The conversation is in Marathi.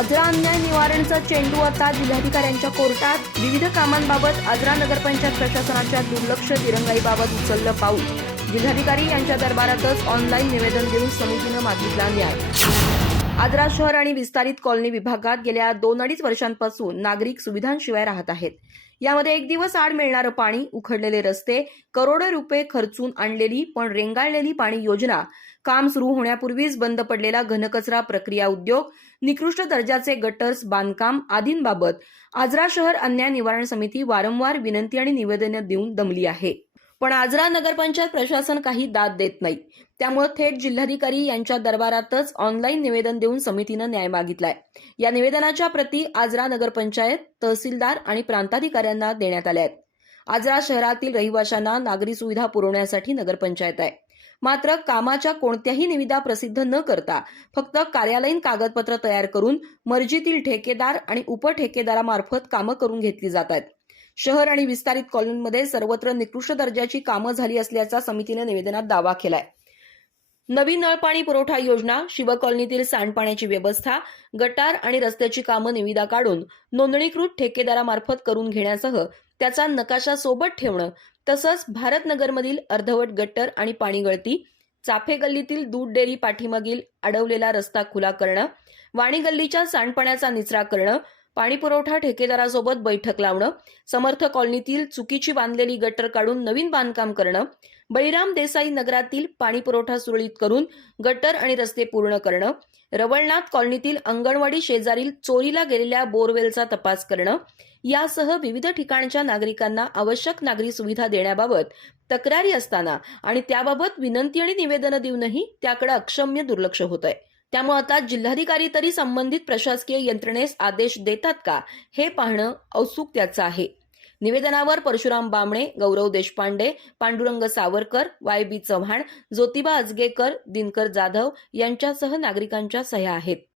आजरा अन्याय निवारणचा चेंडू आता जिल्हाधिकाऱ्यांच्या कोर्टात. विविध कामांबाबत आजरा नगरपंचायत प्रशासनाच्या दुर्लक्ष दिरंगाईबाबत उचललं पाऊल. जिल्हाधिकारी यांच्या दरबारातच ऑनलाईन निवेदन देऊन समितीनं मागितला न्याय. आजरा शहर आणि विस्तारित कॉलनी विभागात गेल्या दोन अडीच वर्षांपासून नागरिक सुविधांशिवाय राहत आहेत. यामध्ये एक दिवस आड मिळणारं पाणी उखडलेले रस्ते करोडो रुपये खर्चून आणलेली पण रेंगाळलेली पाणी योजना काम सुरू होण्यापूर्वीच बंद पडलेला घनकचरा प्रक्रिया उद्योग निकृष्ट दर्जाचे गटर्स बांधकाम आदींबाबत आजरा शहर अन्याय निवारण समिती वारंवार विनंती आणि निवेदनं देऊन दमली आहे. पण आजरा नगरपंचायत प्रशासन काही दाद देत नाही. त्यामुळे थेट जिल्हाधिकारी यांच्या दरबारातच ऑनलाईन निवेदन देऊन समितीनं न्याय मागितलाय. या निवेदनाच्या प्रती आजरा नगरपंचायत तहसीलदार आणि प्रांताधिकाऱ्यांना देण्यात आल्या आहेत. आजरा शहरातील रहिवाशांना नागरी सुविधा पुरवण्यासाठी नगरपंचायत आहे. मात्र कामाच्या कोणत्याही निविदा प्रसिद्ध न करता फक्त कार्यालयीन कागदपत्र तयार करून मर्जीतील ठेकेदार आणि उपठेकेदारामार्फत कामं करून घेतली जात आहेत. शहर आणि विस्तारित कॉलनीमध्ये सर्वत्र निकृष्ट दर्जाची कामं झाली असल्याचा समितीने निवेदनात दावा केलाय. नवीन नळपाणी पुरवठा योजना शिवकॉलनीतील सांडपाण्याची व्यवस्था गटार आणि रस्त्याची कामं निविदा काढून नोंदणीकृत ठेकेदारामार्फत करून घेण्यासह त्याचा नकाशा सोबत ठेवणं तसंच भारतनगरमधील अर्धवट गट्टर आणि पाणी गळती चाफे गल्लीतील दूध डेअरी पाठीमागील अडवलेला रस्ता खुला करणं वाणी गल्लीच्या सांडपाण्याचा निचरा करणं पाणीपुरवठा ठेकेदारासोबत बैठक लावणं समर्थ कॉलनीतील चुकीची बांधलेली गटर काढून नवीन बांधकाम करणं बळीराम देसाई नगरातील पाणीपुरवठा सुरळीत करून गटर आणि रस्ते पूर्ण करणं रवळनाथ कॉलनीतील अंगणवाडी शेजारील चोरीला गेलेल्या बोरवेलचा तपास करणं यासह विविध ठिकाणच्या नागरिकांना आवश्यक नागरी सुविधा देण्याबाबत तक्रारी असताना आणि त्याबाबत विनंती आणि निवेदनं देऊनही त्याकडे अक्षम्य दुर्लक्ष होत आहे त्यामुळे आता जिल्हाधिकारी तरी संबंधित प्रशासकीय यंत्रणेस आदेश देतात का हे पाहणं औत्सुक्याचं आहे. निवेदनावर परशुराम बामणे गौरव देशपांडे पांडुरंग सावरकर वाय बी चव्हाण ज्योतिबा अजगेकर दिनकर जाधव यांच्यासह नागरिकांच्या सह्या आहेत.